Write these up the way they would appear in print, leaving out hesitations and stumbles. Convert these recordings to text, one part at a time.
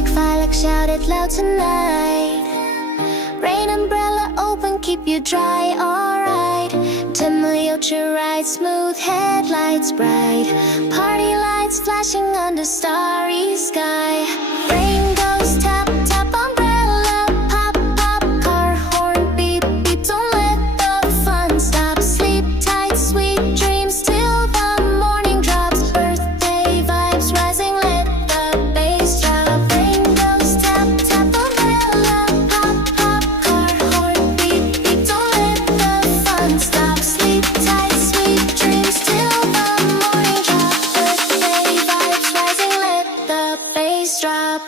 Make fire, shout it loud tonight. Rain umbrella open, keep you dry, alright. Tomoyocha ride, smooth headlights bright. Party lights flashing under starry sky. Rain goes tap, tap, umbrella, pop, pop. Car horn, beep, beep, don't let the fun stop. Sleep tight, sweet dreams till the morning drops. Birthday vibes rising, let the bass drop. Rain goes tap, tap, umbrella, pop, pop. Car horn, beep, beep, don't let the fun stop. Sleep tight, sweet dreams till the morning drop. Birthday vibes rising, let the bass drop.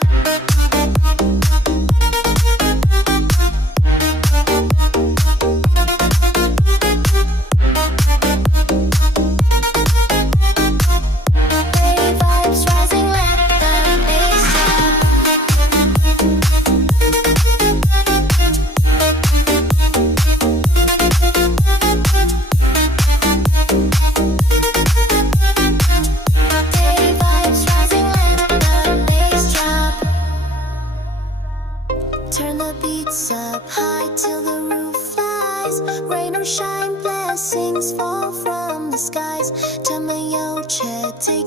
Birthday vibes rising, let the bass drop. Birthday vibes rising, let the bass drop. Turn the beats up high till the roof flies. Rain or shine, blessings fall from the skies. Tomoyocha, take